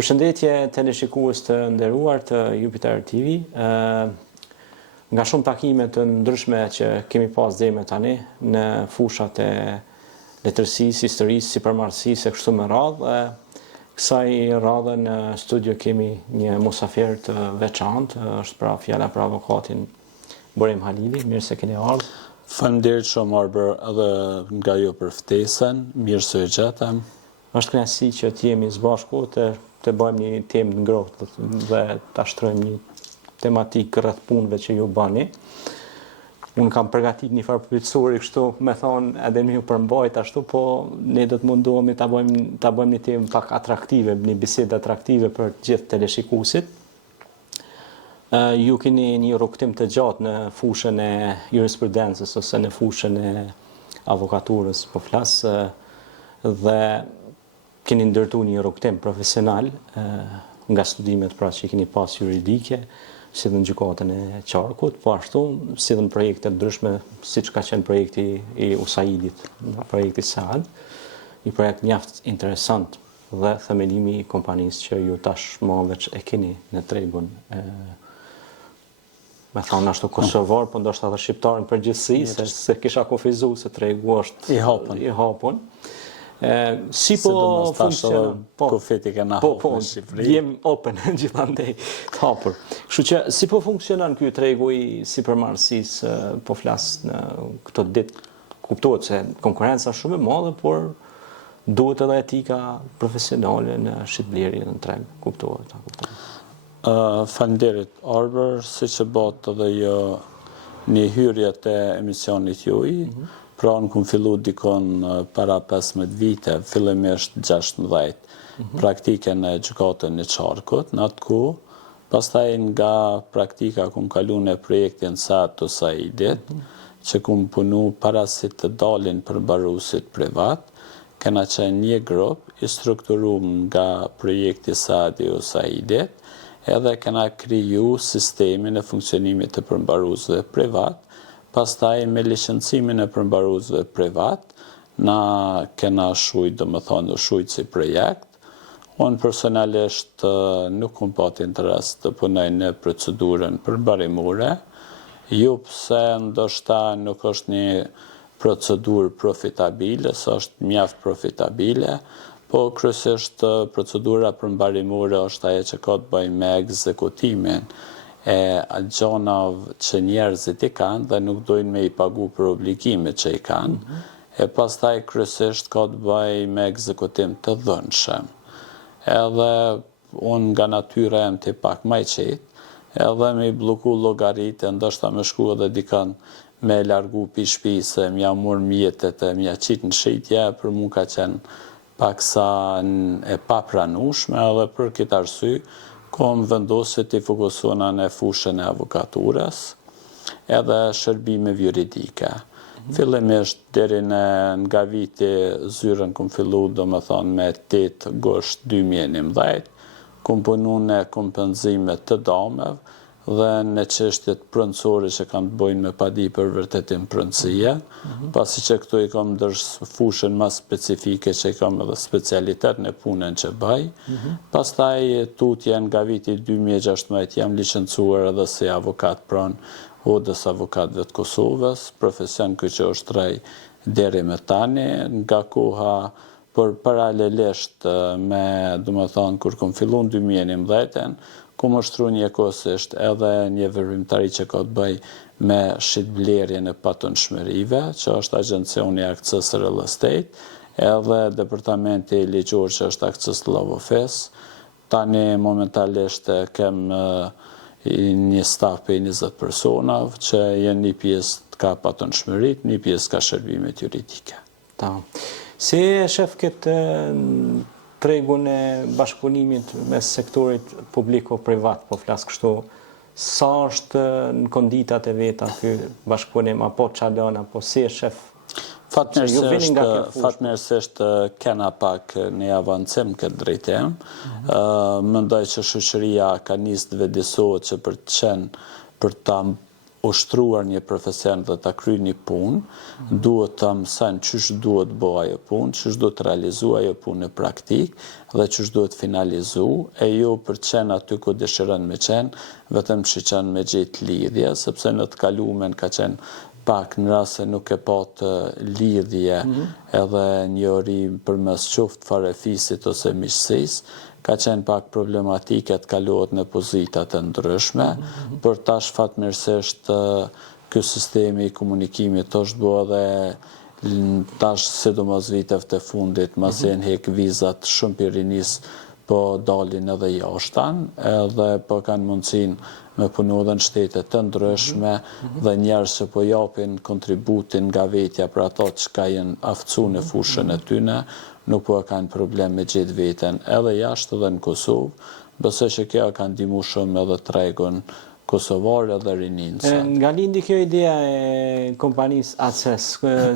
Përshëndetje teleshikues të nderuar të Jupiter TV. Nga shumë takime të ndryshme që kemi pas deri më tani në fushat e letërsisë, historisë, sipërmarrësisë e kështu me radhë, kësaj radhe në studio kemi një musafir të veçantë, është pra fjala për avokatin Borem Halili. Mirë se keni ardhur. Faleminderit shumë Arbër edhe nga ju për ftesën, mirë se u gjetëm. Është kënaqësi që të jemi së bashku të bëjmë një temë të ngrohtë dhe ta shtrojmë një tematikë rreth punëve që ju bani. Unë kam përgatitur një farë pyetësori kështu, me thonë edhe më ju përmbajt ashtu, po ne do të mundohemi ta bëjmë një temë pak atraktive, një bisedë atraktive për të gjithë teleshikuesit. Ju keni një rrugtim të gjatë në fushën e jurisprudencës ose në fushën e avokaturës, po flas, dhe keni ndërtuar një rrugtim profesional nga studimet pra që keni pas juridike, si dhe në gjykatën e Qarkut, po ashtu si dhe në projekte ndryshme, siç ka qenë projekti i USAID-it, projekti Saad, një projekt mjaft interesant dhe themelimi i kompanisë që ju tashmë veç e keni në tregun me thonë ashtu kosovar, po ndoshta edhe shqiptar në përgjithësi, se kisha kufizuar se tregu është i hapun. Si po funksionon? Kufiti kanë hapur në Shqipëri. Jem open gjithandej të hapur. Kështu që si po funksionon ky tregu i sipërmarrësisë, po flas në këto ditë, kuptohet se konkurenca shumë e madhe, por duhet edhe etika profesionale në shitblerje në treg, kuptohet. Faleminderit Arbër, siç e bët edhe jo një hyrje të emisionit juaj. Pra në këmë fillu dikon para 15 vite, fillimisht 16, praktikën e gjykatën e Qarkut, në atë ku, pastaj nga praktika këmë kalu në projektin Saad të USAID-it, që këmë punu para si të dalin për mbaruesit privat, kena qenë një grup i strukturum nga projekti Saad i USAID-it, edhe kena kriju sistemin e funksionimit të përmbaruesve privat. Pastaj me licencimin e përmbaruesve privat, na kena shujt, domethënë shujt si projekt. Unë personalisht nuk kam pat interes të punoj në procedurën përmbarimore, ju pse ndoshta nuk është një procedurë profitabile, sa është mjaft profitabile, po kryesisht procedura përmbarimore është ajo që ka të bëjë me ekzekutimin e gjanave që njerëzit i kanë dhe nuk dojnë me i pagu për obligimet që i kanë, e pastaj kryesisht ka të bëj me ekzekutim të dhënshëm. Edhe unë nga natyra jam të pak më i qetë, edhe me i bloku llogaritë, ndoshta me shku edhe dikën me largu pi shtëpisë, m'ja mur mjetet e m'ja qit në shitje, për mu ka qenë paksa e papranueshme, edhe për këtë arsye kom vendosur të fokusona në fushën e avokaturës edhe shërbimeve juridike. Fillimisht deri nga viti zyrën kom fillu domethënë me 8 gusht 2011, kom punu në kompenzimet të dameve dhe në çështjet pronësore që kanë të bëjnë me padi për vërtetim pronësie, pasi që këtu i kam ndërsh fushën më specifike që i kam edhe specialitet në punën që bëj. Pastaj tutje nga viti 2016 jam licencuar edhe si avokat pranë Odës Avokatëve të Kosovës, profesion që është trej deri më tani, nga koha për paralelisht me, domethënë, kur kom fillu në 2011, ku më shtru njëkohësisht edhe një veprimtari që ka të bëj me shitblerjen e patundshmërive, që është agjencioni Access Real Estate, edhe departamenti ligjor që është Access Law Office. Tani momentalisht kem një staf për 20 personave që jenë një pjesë ka patundshmërit, një pjesë ka shërbimet juridike. Si e shef këtë tregun e bashkëpunimit mes sektorit publiko-privat, po flas kështu, sa është në konditat e veta ky bashkëpunim, apo çalon, apo si e shef? Fatmirësisht kena pak një avancim këtë drejtim. Mendoj që shoqëria ka nisë të vedisohet që për ta ushtruar një profesion dhe ta kryer një punë, duhet të mësojnë çish duhet bëj ajo punë, çish duhet të realizuar ajo punë në praktik dhe çish duhet finalizu, e jo për të qenë aty ku dëshiron me qenë, vetëm që qenë me gjetë lidhje, sepse në të kalumen ka qenë pak në rast se nuk e patë lidhje edhe njëri përmes qoftë farefisit ose miqësisë, ka qenë pak problematike të kalohet në pozitat të ndryshme, por tash fatmirësisht ky sistemi i komunikimit është bërë dhe tash sidomos viteve të fundit, masi janë hek vizat shumë pirinis po dalin edhe jashtan, edhe po kanë mundësinë me punu dhe në shtetet të ndryshme dhe njerëz që po japin kontributin nga vetja për ato që ka jenë aftësu në fushën e tyne, nuk po kanë problem me gjithë veten edhe jashtë edhe në Kosovë, besoj që kjo ka ndihmu shumë edhe tregun kosovar edhe rinin. Nga lindi kjo ideja e kompanisë Access,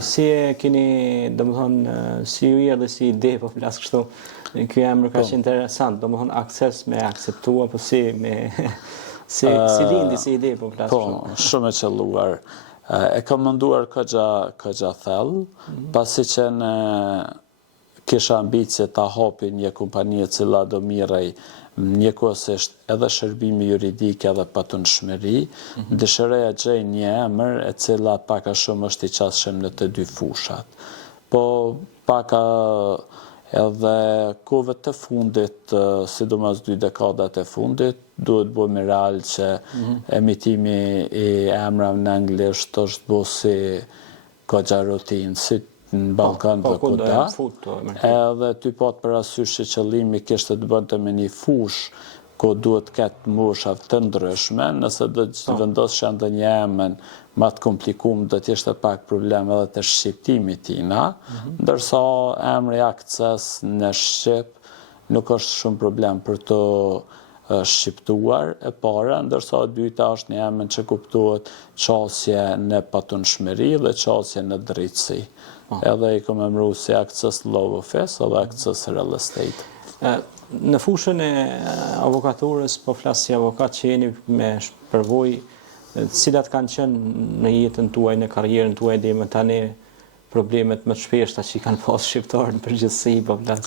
si e keni, domethënë, si ju erdhi si ide, po flas kështu, ky emër ka qenë interesant, domethënë Access me akceptua, po si me si lindi si ide, po flas kështu. Po, shumë e qelluar. E kam menduar këgja thellë, pasi që në kisha ambicje ta hapi një kompani e cila do mirrej njëkohësisht edhe shërbimi juridik edhe patundshmëri, dëshiroja gjej një emër e cila paka shumë është i qasshëm në të dy fushat. Po paka edhe kohëve të fundit, sidomos 2 dekadat e fundit, duhet bëjmë real që emitimi i emrave në anglisht është bërë si goxha rutinë, si në Ballkan dhe kuda, edhe ty pat parasysh që qëllimi kishte të bënte me një fush ku duhet ketë mosha të ndryshme, nëse do të vendosë ndonjë emër më të komplikuar do të ishte pak problem edhe të shqiptimit tina, ndërsa emri Access në shqip nuk është shumë problem për të shqiptuar e para, ndërsa e dyta është një emër që kuptohet qasje në patundshmëri dhe qasje në drejtësi. Edhe i kam emëruar si Access Law Office edhe Access Real Estate. Në fushën e avokaturës, po flas si avokat që jeni me përvojë, cilat kanë qenë në jetën tuaj, në karrierën tuaj deri më tani problemet më të shpeshta që i kanë pas shqiptarët në përgjithësi, po flas.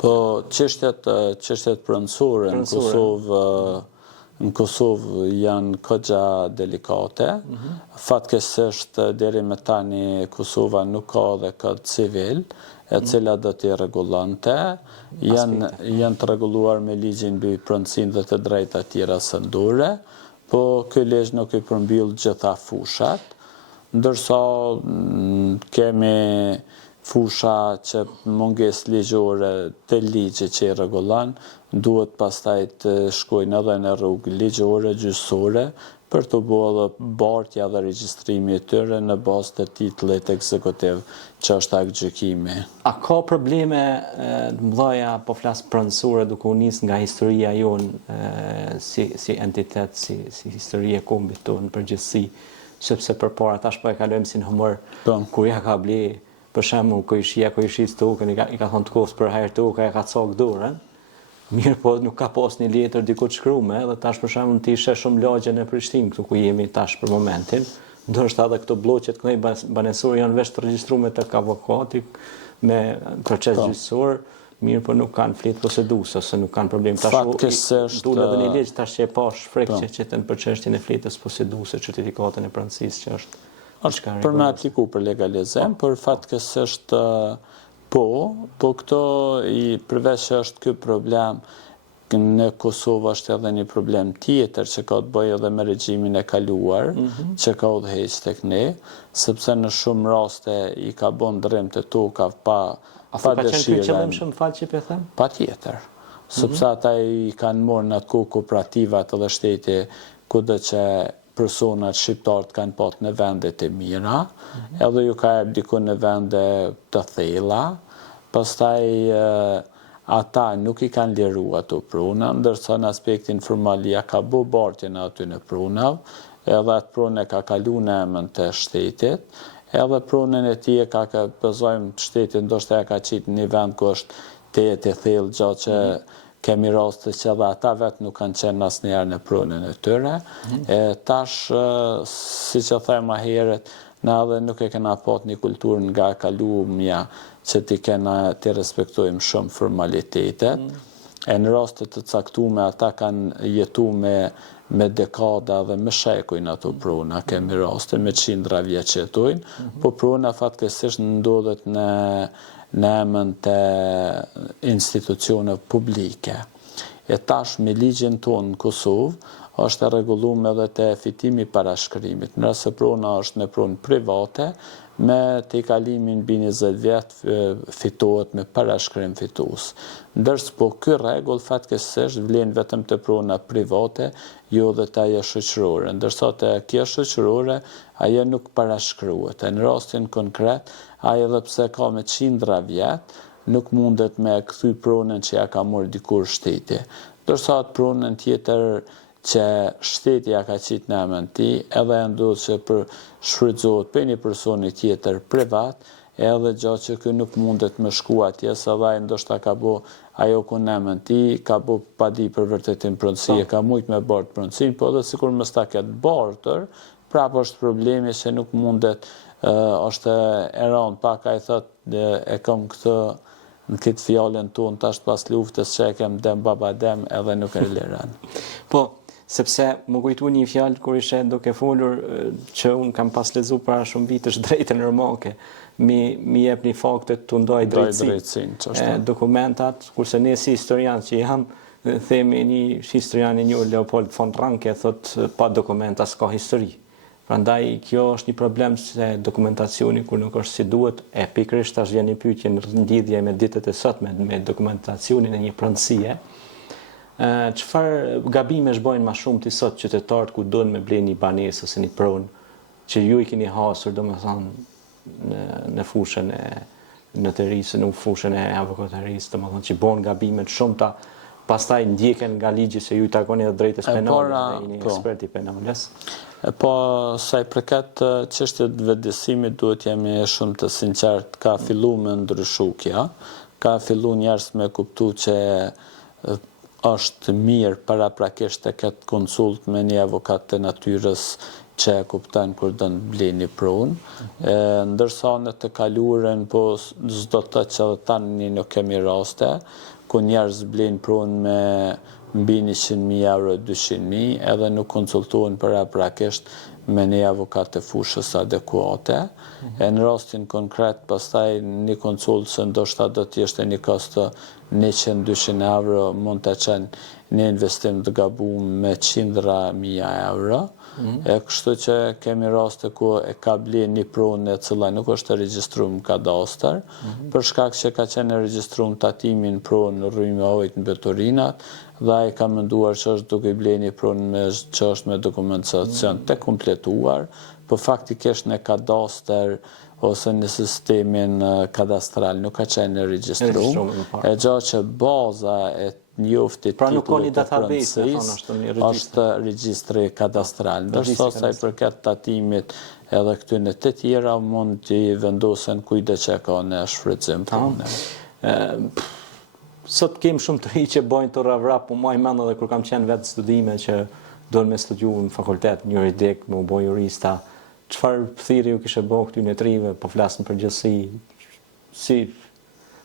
Po çështjet pronësore në Kosovë janë këgja delikate. Fatkeqësisht deri më tani Kosova nuk ka dhe kod civil, e cila do t'i rregullonte. Janë të rregulluar me ligjin mbi pronësinë dhe të drejta tjera sëndore, po ky ligj nuk i përmbyll gjitha fushat, ndërsa kemi fusha që munges ligjore të ligjit që i rregullon, duhet pastaj të shkojnë edhe në rrugë ligjore, gjyqësore, për të bërë bartja dhe regjistrimi e tyre në bazë të titullit ekzekutiv që është akt gjykimi. A ka probleme të mëdha, po flas pronësore, duke u nis nga historia jonë si entitet, si histori e kombit tonë përgjithësi, sepse përpara tash po e kalojmë si në humor, kur ja ka ble, për shembull, kojshis tokën, i ka thonë të kos për herë toka, e ka cak dorën. Mirë, po nuk ka pas një letër diku të shkrume, dhe tash për shembull ti ishe shumë lagje në Prishtinë, këtu ku jemi tash për momentin, ndoshta edhe këto bloqet kënej banesore janë veç të regjistruar tek avokati me proces gjyqësor, mirë, po nuk kanë fletë proceduese, ose nuk kanë problem. Tash dule edhe një ligj tash që e pa shfrytje që të në për çështjen e fletës proceduese, certifikatën e pronësisë që është për me apliku për legalizim, për fatkeqësisht po këto përveç që është ky problem në Kosovë është edhe një problem tjetër që ka të bëjë edhe me regjimin e kaluar, që ka udhëheq tek ne, sepse në shumë raste i ka bën ndrrim të toka pa dëshirë. A ka qenë ky qëllim shumë fal që po them? Patjetër. Sepse ata i kanë marrë në atë kooperativat edhe shteti kudo që personat shqiptarët kanë pat në vendet e mira, edhe ju ka erdhur diku në vende të thella, pastaj ata nuk i kanë liru ato pruna, ndërsa në aspektin formal ja ka bë bartjen aty në prunav, edhe atë prunë ka kalu në emën të shtetit, edhe prunën e tij ka pëzojmë shtetin, ndoshta ja ka qitë një vend ku është të thellë, gjatë që kemi raste që edhe ata vetë nuk kanë qenë asnjëherë në prunën e tyre. Tash, siç e them më herët, na edhe nuk e kena pat një kulturë nga kalumja që ti respektojmë shumë formalitetet. E në raste të caktuara ata kanë jetuar me dekada dhe me shekujnë ato pruna, kemi raste me qindra vjeç që jetojnë, po pruna fatkeqësisht ndodhet në emën të institucione publike. E tash me ligjin tonë në Kosovë është e rregulluar edhe te fitimi i parashkrimit. Nëse pruna është në prunë private, me të kalimin mbi 20 vjet fitohet me parashkrim fitues. Ndërsa po ky rregull fatkeqësisht vlen vetëm te pruna private, jo dhe te ajo shoqërore. Ndërsa te kjo shoqërore ajo nuk parashkruhet. Në rastin konkret, ai edhe pse ka me qindra vjet, nuk mundet me kthy prunën që ja ka marrë dikur shteti. Ndërsa atë prunën tjetër që shteti ja ka qitë në emën ti, edhe e ndodhë që për shfrytëzohet për një personi tjetër privat, edhe gjatë që kë nuk mundet me shku atje, se dhe ndoshta ka bo ajo ku në emën ti, ka bo pa di për vërtetin prëndësie, ka mujt me bartë prëndësin, po edhe sikur mës ta ketë bartër, prapë është problemi që nuk mundet, është e rënd pak, a i thot, e kam këtë në këtë fjallën tonë, tash pas luftës që e kem dem baba dem, edhe nuk e liren. Po, sepse më kujtu një fjalë kur ishe duke folur që unë kam pas lexuar para shumë vitësh drejtën rëmake, mi jep një fakte të ndaj drejtësinë, dokumentat, kurse ne si historian që jam, themi një historian i njohur Leopold von Ranke thot pa dokumenta s'ka histori. Prandaj kjo është një problem se dokumentacioni kur nuk është si duhet, e pikërisht tash vjen një pyetje në lidhje me ditët e sotme me dokumentacionin e një pronësie. Çfarë gabime bëjnë më shumë ti sot qytetarët ku duan me blejnë një banesë ose një pronë që ju i keni hasur domethënë në fushën e notarisë, në fushën e avokatarisë, domethënë që bën gabime të shumta, pastaj ndjeken nga ligji se ju i takoni edhe drejtës penale dhe jeni eksperti penales. Po, sa i përket çështjet vetëdijësimit duhet jemi shumë të sinqert, ka filluar me ndryshu kjo, ka filluar njerëz me kuptu që është mirë paraprakisht të ketë konsult me një avokat të natyrës që e kupton kur do të blejë një prunë, ndërsa në të kaluarën po s'do të thotë që edhe tani nuk kemi raste ku njerëz blejnë prunë me mbi 100.000 euro, 200.000, edhe nuk konsultohen paraprakisht me një avokat të fushës adekuate. E në rastin konkret, pastaj një konsult se ndoshta do të jeshte një kost të 100-200 euro, mund të qenë një investim të gabuar me qindra mijë euro. E kështu që kemi raste ku e ka bler një prunë e cila nuk është e regjistruar në kadastër, për shkak që ka qenë e regjistruar në tatimin prunë në rrymë ojt në Betorinat, dhe ai ka menduar që është duke bler një prunë që është me dokumentacion të kompletuar, po faktikisht në kadastër ose në sistemin kadastral nuk ka qenë e regjistruar, e gjatë që baza e njoftit titullit të pronësisë është regjistri kadastral. Ndërsa sa i përket tatimit edhe këtyne të tjera mund t'i vendosen kujde që ka në shfrytëzim punë. Sot kem shumë të ri që bojnë të ravrap, po maj mend edhe kur kam qenë vetë studime që duan me studiu në fakultet juridik, me u bë jurista. Çfarë thirrje ju kishe bë këtyne trive, po flasin për gjësi, si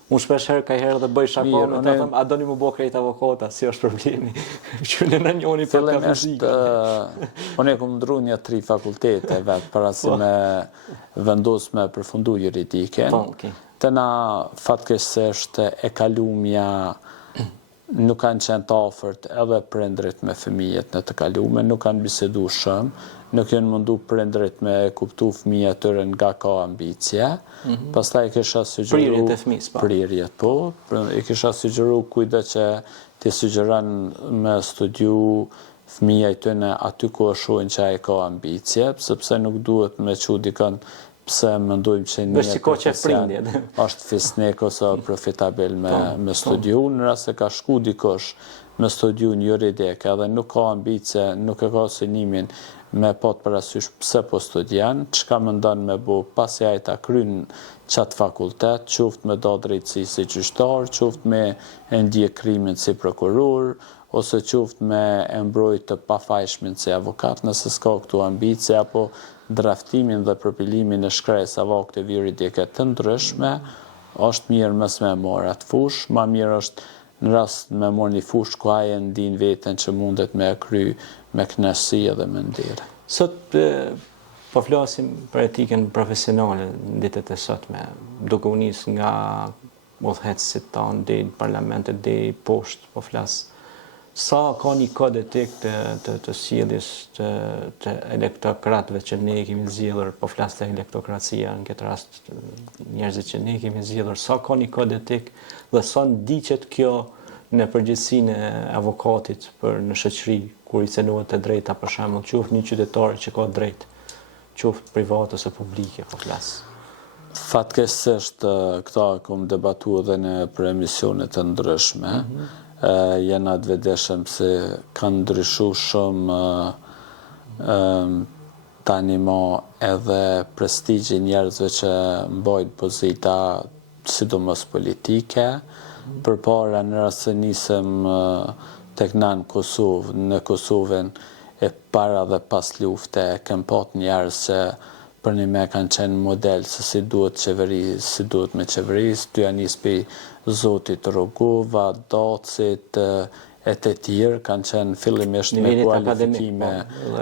unë shpesh herë ka herë dhe bëj shakome, të them, a doni më bë krejt avokata, si është problemi? Që në njoni për ka fizikë. Unë e kom ndru një 3 fakultete vetë, para si me vendos me përfundu juridike. Të na fatkeqësisht e kalumja nuk kanë qenë të afërt edhe prindrit me fëmijët në të kalume, nuk kanë bisedu shumë, nuk janë mundu prindrit me kuptu fëmijët tyre nga ka ambicie. Pastaj kisha sugjeru prirjet po, i kisha sugjeru kujde që ti sugjeron me studiu fëmijët tyre aty ku shohin që ai ka ambicie, sepse nuk duhet me çu dikon pse mendojmë që një profesion është fisnik ose profitabil me studiu, në rast se ka shku dikush me studiu një juridik, edhe nuk ka ambicie, nuk e ka synimin me pat parasysh pse po studian, çka mendon me bu pasi ai ta kryen çat fakultet, qoftë me da drejtësi si gjyqtar, qoftë me e ndjek krimin si prokuror, ose qoftë me e mbrojt të pafajshmin si avokat, nëse s'ka këtu ambicie, apo draftimin dhe përpilimin e shkres avakteve juridike të ndryshme, është mirë mës me marrë atë fush, ma mirë është në rast me marrë një fush ku aje ndin veten që mundet me kry me kënaqësi edhe me ndire. Sot po flasim për etikën profesionale në ditët e sotme, duke u nis nga udhëheqësit tanë deri në parlamentet deri poshtë, po flas. Sa ka një kod etik të sjelljes të elektokratëve që ne kemi zgjedhur, po flas te elektokracia në këtë rast, njerëzit që ne kemi zgjedhur, sa ka një kod etik dhe sa ndiqet kjo në përgjithësinë e avokatit për në shoqëri kur i cenohet të drejta, për shembull, qoftë një qytetar që ka drejt, qoftë private ose publike, po flas. Fatkeqësisht këta kom debatuar edhe në për emisione të ndryshme. Jena të vedeshëm se kanë ndryshu shumë tani ma edhe prestigjë njerëzve që mbajnë pozita sidomos politike. Përpara në rast se nisëm tek na në Kosovë, në Kosovën e para dhe pas lufte, kem pat njerëz që për një me kanë qenë model se si duhet me qeveris, të janë nis për Zotit Rogova, Dacit, e të tjerë, kanë qenë fillimisht me kualifikime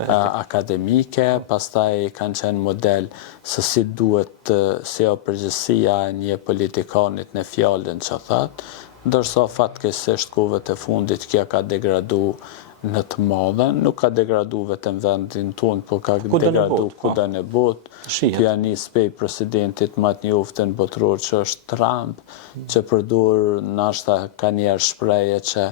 akademike, pastaj kanë qenë model se si duhet, si o përgjësia një politikanit në fjallën që thatë, ndërsa fatkeqësisht kohëve të fundit kjo ka degradu në të madhen, nuk ka degradu vetëm vendin tonë, po ka degradu kuda në botë. Të janë nis pej presidentit më të njoftën botëror që është Trump, që përdur nashta ka njerë shpreje që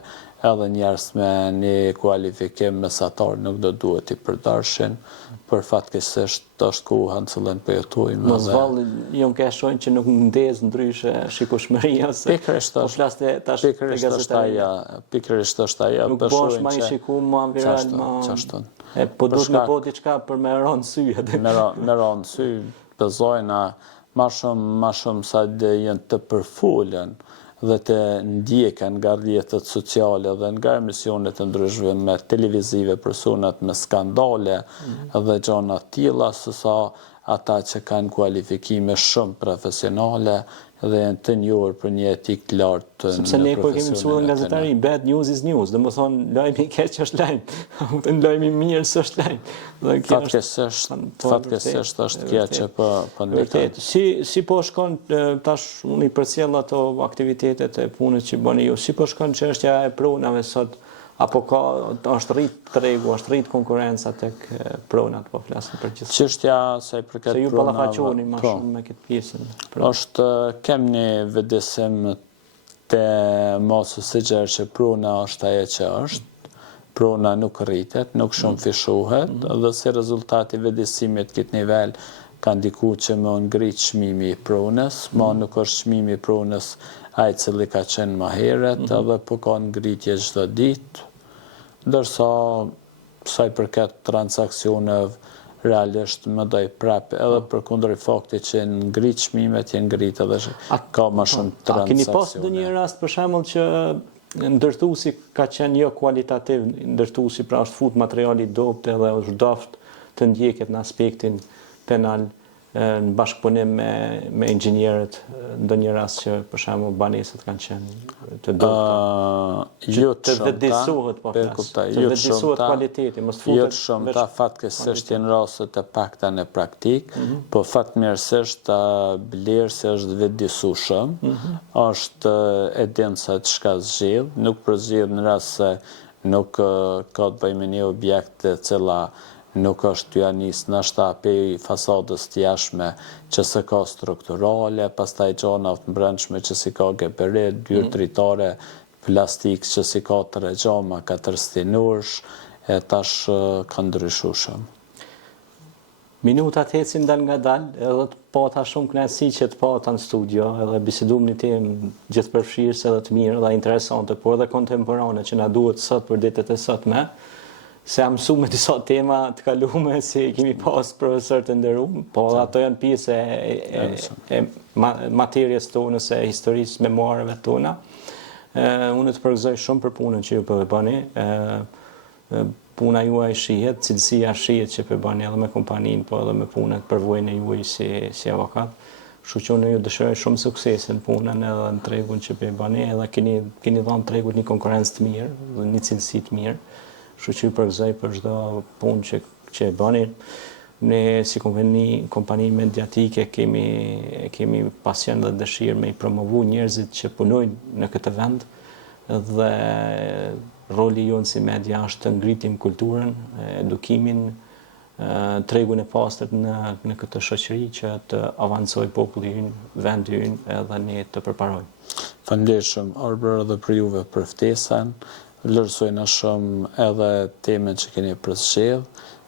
edhe njerës me një kualifikim mesatar nuk do duhet i përdarshin, për fatkeqësisht është koha në cilën po jetojmë. Mos valli jo ke shojnë që nuk ndez ndryshe shikueshmëria se pikërisht është ajo. Nuk bosh më i shikuar më viral më. Po duhet të bëj diçka për me rënë sy atë. Me rënë sy bezojna më shumë sa dhe janë të përfolën dhe të ndjeken nga rrjetet sociale dhe nga emisionet të ndryshme me televizive, personat me skandale dhe gjëra të tilla, sesa ata që kanë kualifikime shumë profesionale dhe janë të njohur për një etik të lartë. Sepse ne kur kemi mësuar nga gazetari, bad news is news, domethënë lajmi i keq është lajm, lajmi i mirë s'është lajm. Dhe kjo fatkeqësisht është kjo që po ndërtohet. Si po shkon tash unë i përcjell ato aktivitetet e punës që bëni ju, si po shkon çështja e pronave sot? Apo është rrit tregu, është rrit konkurenca tek pronat, po flasim për gjithë. Çështja sa i përket pronave. Se ju ballafaqoni më shumë me këtë pjesën. Është kem një vëdesim te mos së gjerë që prona është ajo që është. Prona nuk rritet, nuk shumë fishohet, dhe si rezultati vëdesimit këtë nivel ka ndikuar që më ngrit çmimi i pronës, ma nuk është çmimi i pronës ai cili ka qenë më herët, edhe po ka ngritje çdo ditë, ndërsa sa i përket transaksioneve realisht më doj prap, edhe përkundër faktit që ngrit çmimet, janë ngrit edhe ka më shumë transaksione. A keni pas ndonjë rast për shembull që ndërtuesi ka qenë jo kualitativ, ndërtuesi pra është fut materiali dopt edhe është doft të ndjeket në aspektin penal në bashkëpunim me inxhinierët, ndonjë rast që për shembull banesat kanë qenë të dobta. Të vëdësohet po flas. Të vëdësohet kualiteti, mos futet. Jo shumë, ta fatkeqësisht janë raste të pakta në praktik, po fatmirësisht blerësi është vëdësueshëm, është evidencë çka zgjidh, nuk përzgjedh në rast se nuk ka të bëjë me një objekt të cila nuk është t'ja nis nashta pej fasadës t'jashme që se ka strukturale, pastaj gjona të mbrëmshme që si ka geperit, dyrë dritare, plastik që si ka të regjama, 4 stinursh, e tash ka ndryshu shumë. Minutat ecin dal nga dal, edhe të pata shumë kënaqësi që të pata në studio, edhe bisedum një temë gjithëpërfshirëse edhe të mirë dhe interesante, por edhe kontemporane që na duhet sot për ditët e sotme, se jam mësuar me disa tema të kaluara si kemi pas profesor të nderuar, po ato janë pjesë e materjes tonë, e historisë memoareve tona. Unë të përgëzoj shumë për punën që ju po e bëni. Puna juaj shihet, cilësia shihet që po bëni edhe me kompaninë, po edhe me punën përvojën e juaj si avokat. Kështu që unë ju dëshiroj shumë suksese në punën edhe në tregun që po e bëni, edhe keni dhënë tregut një konkurrencë të mirë dhe një cilësi të mirë. Kështu që ju përgëzoj për çdo punë që e bëni. Ne si kompani mediatike kemi pasion dhe dëshirë me i promovu njerëzit që punojnë në këtë vend dhe roli jonë si media është të ngritim kulturën, edukimin, tregun e pastër në këtë shoqëri që të avancojë populli ynë, vendi ynë edhe ne të përparojmë. Faleminderit shumë Arbër edhe për juve për ftesën. Vlerësojna shumë edhe temën që keni përfshirë,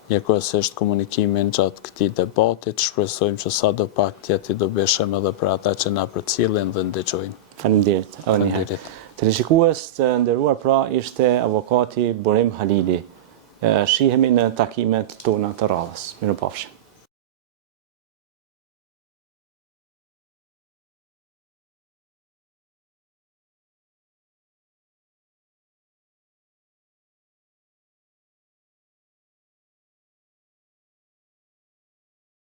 njëkohësisht komunikimin gjatë këtij debatit. Shpresojmë që sadopak të jetë i dobishëm edhe për ata që na përcjellin dhe ndëgjojnë. Faleminderit. Faleminderit. Teleshikues të nderuar, pra ishte avokati Burim Halili. Shihemi në takimet tona të radhës. Mirupafshim.